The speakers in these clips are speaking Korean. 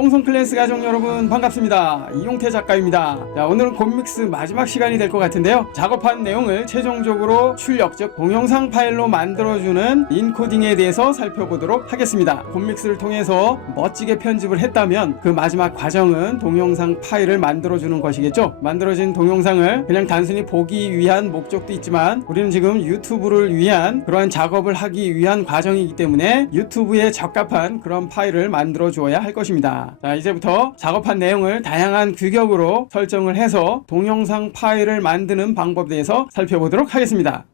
똥손 클래스 가족 여러분 반갑습니다. 이용태 작가입니다. 자, 오늘은 곰믹스 마지막 시간이 될 것 같은데요. 작업한 내용을 최종적으로 출력, 즉 동영상 파일로 만들어주는 인코딩에 대해서 살펴보도록 하겠습니다. 곰믹스를 통해서 멋지게 편집을 했다면 그 마지막 과정은 동영상 파일을 만들어주는 것이겠죠. 만들어진 동영상을 그냥 단순히 보기 위한 목적도 있지만 우리는 지금 유튜브를 위한 그러한 작업을 하기 위한 과정이기 때문에 유튜브에 적합한 그런 파일을 만들어 주어야 할 것입니다. 자, 이제부터 작업한 내용을 다양한 규격으로 설정을 해서 동영상 파일을 만드는 방법에 대해서 살펴보도록 하겠습니다.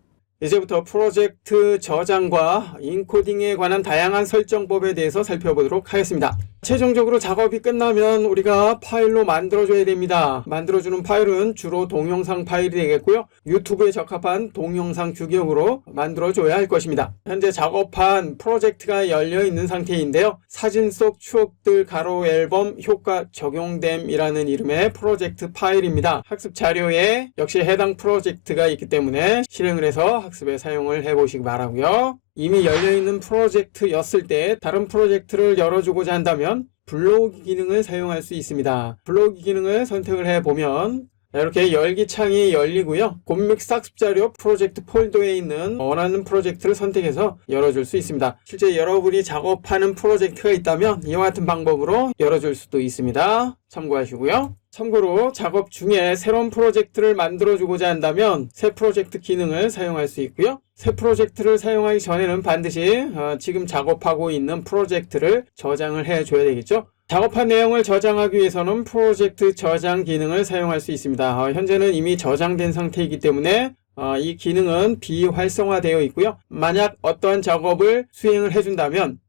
이제부터 프로젝트 저장과 인코딩에 관한 다양한 설정법에 대해서 살펴보도록 하겠습니다. 최종적으로 작업이 끝나면 우리가 파일로 만들어줘야 됩니다. 만들어주는 파일은 주로 동영상 파일이 되겠고요. 유튜브에 적합한 동영상 규격으로 만들어줘야 할 것입니다. 현재 작업한 프로젝트가 열려있는 상태인데요. 사진 속 추억들 가로 앨범 효과 적용됨이라는 이름의 프로젝트 파일입니다. 학습 자료에 역시 해당 프로젝트가 있기 때문에 실행을 해서 학습에 사용을 해보시기 바라고요. 이미 열려있는 프로젝트였을 때 다른 프로젝트를 열어주고자 한다면 블로그 기능을 사용할 수 있습니다. 블로그 기능을 선택을 해보면 이렇게 열기 창이 열리고요. 곰믹스 학습자료 프로젝트 폴더에 있는 원하는 프로젝트를 선택해서 열어줄 수 있습니다. 실제 여러분이 작업하는 프로젝트가 있다면 이와 같은 방법으로 열어줄 수도 있습니다. 참고하시고요. 참고로 작업 중에 새로운 프로젝트를 만들어주고자 한다면 새 프로젝트 기능을 사용할 수 있고요. 새 프로젝트를 사용하기 전에는 반드시 지금 작업하고 있는 프로젝트를 저장을 해줘야 되겠죠. 작업한 내용을 저장하기 위해서는 프로젝트 저장 기능을 사용할 수 있습니다. 현재는 이미 저장된 상태이기 때문에 이 기능은 비활성화되어 있고요. 만약 어떠한 작업을 수행을 해준다면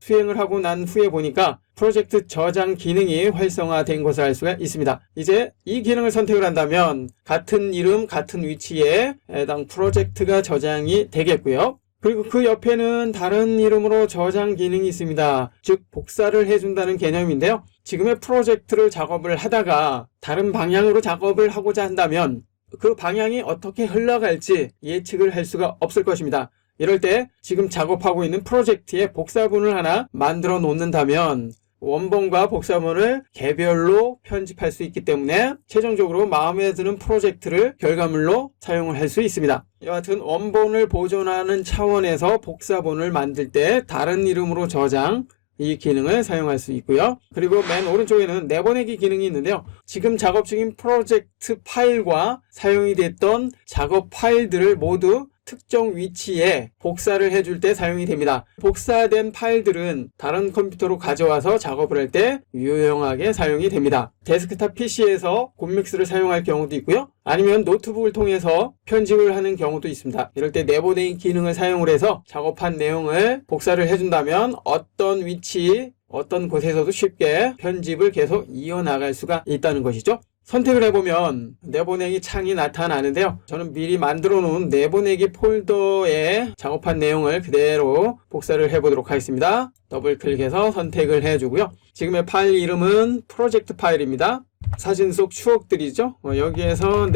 수행을 하고 난 후에 보니까 프로젝트 저장 기능이 활성화된 것을 알 수가 있습니다. 이제 이 기능을 선택을 한다면 같은 이름, 같은 위치에 해당 프로젝트가 저장이 되겠고요. 그리고 그 옆에는 다른 이름으로 저장 기능이 있습니다. 즉 복사를 해준다는 개념인데요. 지금의 프로젝트를 작업을 하다가 다른 방향으로 작업을 하고자 한다면 그 방향이 어떻게 흘러갈지 예측을 할 수가 없을 것입니다. 이럴 때 지금 작업하고 있는 프로젝트에 복사본을 하나 만들어 놓는다면 원본과 복사본을 개별로 편집할 수 있기 때문에 최종적으로 마음에 드는 프로젝트를 결과물로 사용을 할 수 있습니다. 여하튼 원본을 보존하는 차원에서 복사본을 만들 때 다른 이름으로 저장 이 기능을 사용할 수 있고요. 그리고 맨 오른쪽에는 내보내기 기능이 있는데요. 지금 작업 중인 프로젝트 파일과 사용이 됐던 작업 파일들을 모두 특정 위치에 복사를 해줄 때 사용이 됩니다. 복사된 파일들은 다른 컴퓨터로 가져와서 작업을 할 때 유용하게 사용이 됩니다. 데스크탑 PC에서 곰믹스를 사용할 경우도 있고요. 아니면 노트북을 통해서 편집을 하는 경우도 있습니다. 이럴 때 내보내기 기능을 사용을 해서 작업한 내용을 복사를 해준다면 어떤 위치, 어떤 곳에서도 쉽게 편집을 계속 이어나갈 수가 있다는 것이죠. 선택을 해보면 내보내기 창이 나타나는데요. 저는 미리 만들어 놓은 내보내기 폴더에 작업한 내용을 그대로 복사를 해보도록 하겠습니다. 더블 클릭해서 선택을 해주고요. 지금의 파일 이름은 프로젝트 파일입니다. 사진 속 추억들이죠. 여기에서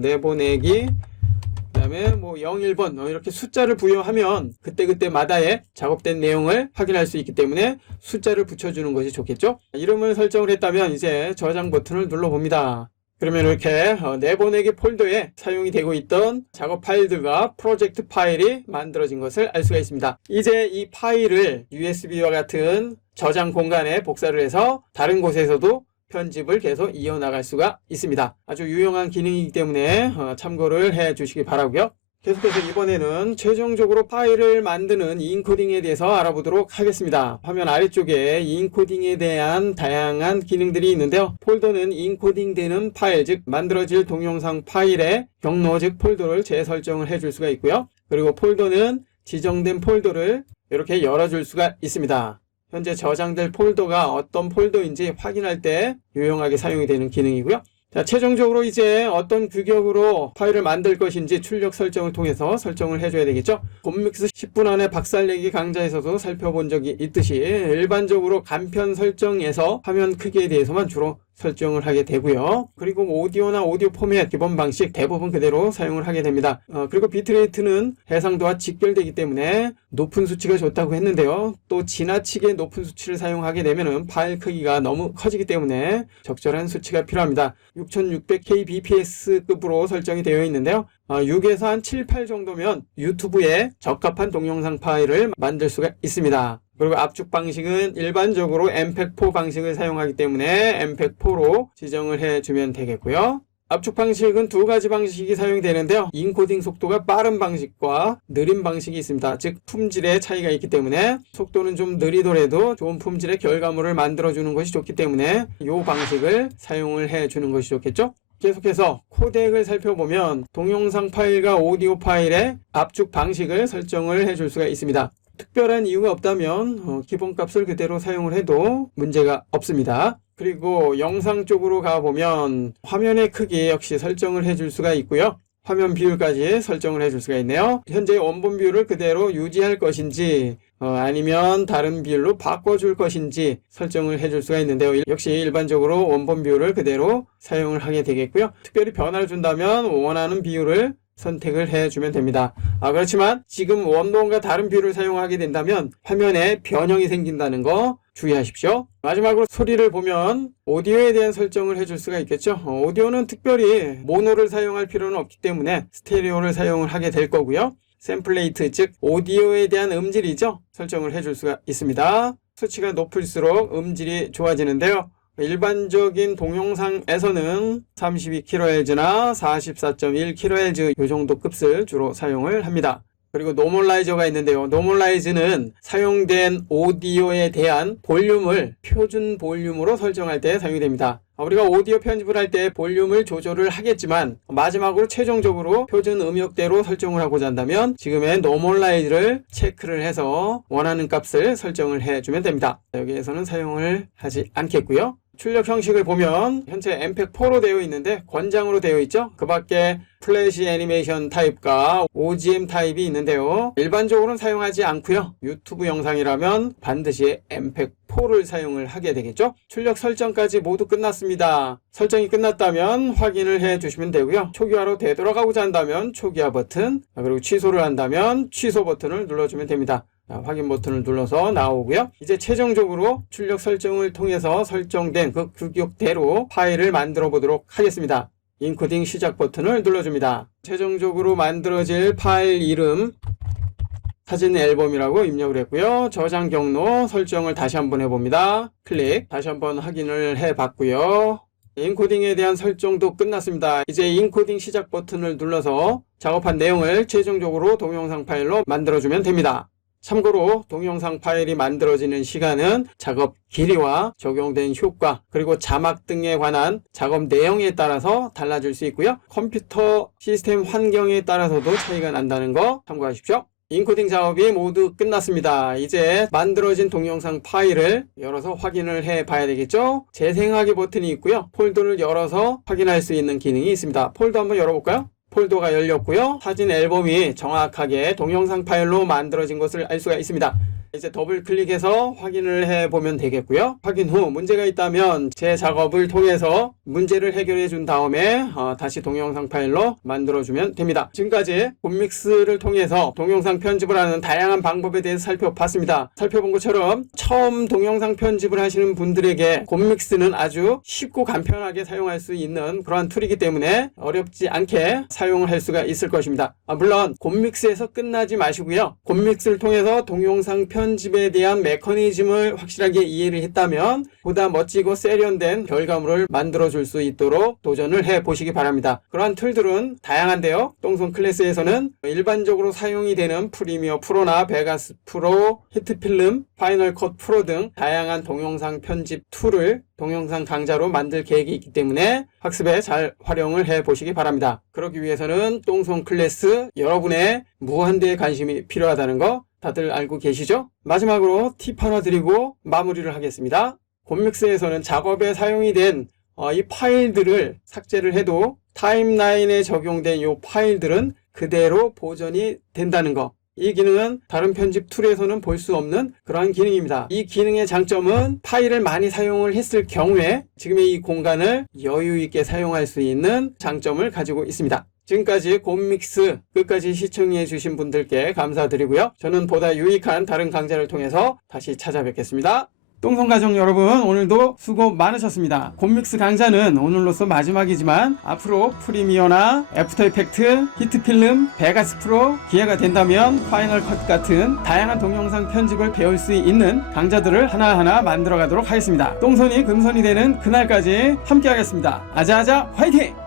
내보내기 그 다음에 01번 이렇게 숫자를 부여하면 그때그때마다의 작업된 내용을 확인할 수 있기 때문에 숫자를 붙여주는 것이 좋겠죠. 이름을 설정을 했다면 이제 저장 버튼을 눌러봅니다. 그러면 이렇게 내보내기 폴더에 사용이 되고 있던 작업 파일들과 프로젝트 파일이 만들어진 것을 알 수가 있습니다. 이제 이 파일을 USB와 같은 저장 공간에 복사를 해서 다른 곳에서도 편집을 계속 이어나갈 수가 있습니다. 아주 유용한 기능이기 때문에 참고를 해 주시기 바라고요. 계속해서 이번에는 최종적으로 파일을 만드는 인코딩에 대해서 알아보도록 하겠습니다. 화면 아래쪽에 인코딩에 대한 다양한 기능들이 있는데요. 폴더는 인코딩 되는 파일, 즉 만들어질 동영상 파일의 경로, 즉 폴더를 재설정을 해줄 수가 있고요. 그리고 폴더는 지정된 폴더를 이렇게 열어줄 수가 있습니다. 현재 저장될 폴더가 어떤 폴더인지 확인할 때 유용하게 사용이 되는 기능이고요. 자, 최종적으로 이제 어떤 규격으로 파일을 만들 것인지 출력 설정을 통해서 설정을 해줘야 되겠죠. 곰믹스 10분 안에 박살내기 강좌에서도 살펴본 적이 있듯이 일반적으로 간편 설정에서 화면 크기에 대해서만 주로 설정을 하게 되고요. 그리고 오디오나 오디오 포맷 기본 방식 대부분 그대로 사용을 하게 됩니다. 그리고 비트레이트는 해상도와 직결되기 때문에 높은 수치가 좋다고 했는데요. 또 지나치게 높은 수치를 사용하게 되면 파일 크기가 너무 커지기 때문에 적절한 수치가 필요합니다. 6600kbps급으로 설정이 되어 있는데요. 6에서 한 7, 8 정도면 유튜브에 적합한 동영상 파일을 만들 수가 있습니다. 그리고 압축 방식은 일반적으로 MPEG-4 방식을 사용하기 때문에 MPEG-4로 지정을 해주면 되겠고요. 압축 방식은 두 가지 방식이 사용되는데요. 인코딩 속도가 빠른 방식과 느린 방식이 있습니다. 즉 품질의 차이가 있기 때문에 속도는 좀 느리더라도 좋은 품질의 결과물을 만들어주는 것이 좋기 때문에 이 방식을 사용을 해주는 것이 좋겠죠. 계속해서 코덱을 살펴보면 동영상 파일과 오디오 파일의 압축 방식을 설정을 해줄 수가 있습니다. 특별한 이유가 없다면 기본값을 그대로 사용을 해도 문제가 없습니다. 그리고 영상 쪽으로 가보면 화면의 크기 역시 설정을 해줄 수가 있고요. 화면 비율까지 설정을 해줄 수가 있네요. 현재 원본 비율을 그대로 유지할 것인지 아니면 다른 비율로 바꿔줄 것인지 설정을 해줄 수가 있는데요. 역시 일반적으로 원본 비율을 그대로 사용을 하게 되겠고요. 특별히 변화를 준다면 원하는 비율을 선택을 해주면 됩니다. 그렇지만 지금 원본과 다른 비율을 사용하게 된다면 화면에 변형이 생긴다는 거 주의하십시오. 마지막으로 소리를 보면 오디오에 대한 설정을 해줄 수가 있겠죠. 오디오는 특별히 모노를 사용할 필요는 없기 때문에 스테레오를 사용을 하게 될 거고요. 샘플레이트 즉 오디오에 대한 음질이죠. 설정을 해줄 수가 있습니다. 수치가 높을수록 음질이 좋아지는데요. 일반적인 동영상에서는 32kHz나 44.1kHz 이 정도 급을 주로 사용을 합니다. 그리고 노멀라이저가 있는데요. 노멀라이즈는 사용된 오디오에 대한 볼륨을 표준 볼륨으로 설정할 때 사용이 됩니다. 우리가 오디오 편집을 할 때 볼륨을 조절을 하겠지만 마지막으로 최종적으로 표준 음역대로 설정을 하고자 한다면 지금의 노멀라이즈를 체크를 해서 원하는 값을 설정을 해주면 됩니다. 여기에서는 사용을 하지 않겠고요. 출력 형식을 보면 현재 MPEG-4로 되어 있는데 권장으로 되어 있죠. 그 밖에 플래시 애니메이션 타입과 OGM 타입이 있는데요. 일반적으로는 사용하지 않고요. 유튜브 영상이라면 반드시 MPEG-4를 사용을 하게 되겠죠. 출력 설정까지 모두 끝났습니다. 설정이 끝났다면 확인을 해 주시면 되고요. 초기화로 되돌아가고자 한다면 초기화 버튼, 그리고 취소를 한다면 취소 버튼을 눌러주면 됩니다. 확인 버튼을 눌러서 나오고요. 이제 최종적으로 출력 설정을 통해서 설정된 그 규격대로 파일을 만들어 보도록 하겠습니다. 인코딩 시작 버튼을 눌러줍니다. 최종적으로 만들어질 파일 이름 사진 앨범이라고 입력을 했고요. 저장 경로 설정을 다시 한번 해봅니다. 클릭. 다시 한번 확인을 해봤고요. 인코딩에 대한 설정도 끝났습니다. 이제 인코딩 시작 버튼을 눌러서 작업한 내용을 최종적으로 동영상 파일로 만들어주면 됩니다. 참고로 동영상 파일이 만들어지는 시간은 작업 길이와 적용된 효과 그리고 자막 등에 관한 작업 내용에 따라서 달라질 수 있고요. 컴퓨터 시스템 환경에 따라서도 차이가 난다는 거 참고하십시오. 인코딩 작업이 모두 끝났습니다. 이제 만들어진 동영상 파일을 열어서 확인을 해 봐야 되겠죠. 재생하기 버튼이 있고요. 폴더를 열어서 확인할 수 있는 기능이 있습니다. 폴더 한번 열어볼까요? 폴더가 열렸고요. 사진 앨범이 정확하게 동영상 파일로 만들어진 것을 알 수가 있습니다. 이제 더블 클릭해서 확인을 해보면 되겠고요. 확인 후 문제가 있다면 제 작업을 통해서 문제를 해결해 준 다음에 다시 동영상 파일로 만들어주면 됩니다. 지금까지 곰믹스를 통해서 동영상 편집을 하는 다양한 방법에 대해서 살펴봤습니다. 살펴본 것처럼 처음 동영상 편집을 하시는 분들에게 곰믹스는 아주 쉽고 간편하게 사용할 수 있는 그러한 툴이기 때문에 어렵지 않게 사용을 할 수가 있을 것입니다. 물론 곰믹스에서 끝나지 마시고요. 곰믹스를 통해서 동영상 편집에 대한 메커니즘을 확실하게 이해를 했다면 보다 멋지고 세련된 결과물을 만들어줄 수 있도록 도전을 해보시기 바랍니다. 그러한 툴들은 다양한데요. 똥손 클래스에서는 일반적으로 사용이 되는 프리미어 프로나 베가스 프로, 히트필름, 파이널 컷 프로 등 다양한 동영상 편집 툴을 동영상 강좌로 만들 계획이 있기 때문에 학습에 잘 활용을 해보시기 바랍니다. 그러기 위해서는 똥손 클래스 여러분의 무한대의 관심이 필요하다는 거 다들 알고 계시죠? 마지막으로 팁 하나 드리고 마무리를 하겠습니다. 곰믹스에서는 작업에 사용이 된 이 파일들을 삭제를 해도 타임라인에 적용된 이 파일들은 그대로 보존이 된다는 거 이 기능은 다른 편집 툴에서는 볼 수 없는 그러한 기능입니다. 이 기능의 장점은 파일을 많이 사용을 했을 경우에 지금의 이 공간을 여유 있게 사용할 수 있는 장점을 가지고 있습니다. 지금까지 곰믹스 끝까지 시청해 주신 분들께 감사드리고요. 저는 보다 유익한 다른 강좌를 통해서 다시 찾아뵙겠습니다. 똥손가족 여러분, 오늘도 수고 많으셨습니다. 곰믹스 강좌는 오늘로서 마지막이지만 앞으로 프리미어나 애프터 이펙트, 히트필름, 베가스 프로 기회가 된다면 파이널 컷 같은 다양한 동영상 편집을 배울 수 있는 강좌들을 하나하나 만들어 가도록 하겠습니다. 똥손이 금손이 되는 그날까지 함께 하겠습니다. 아자아자 화이팅!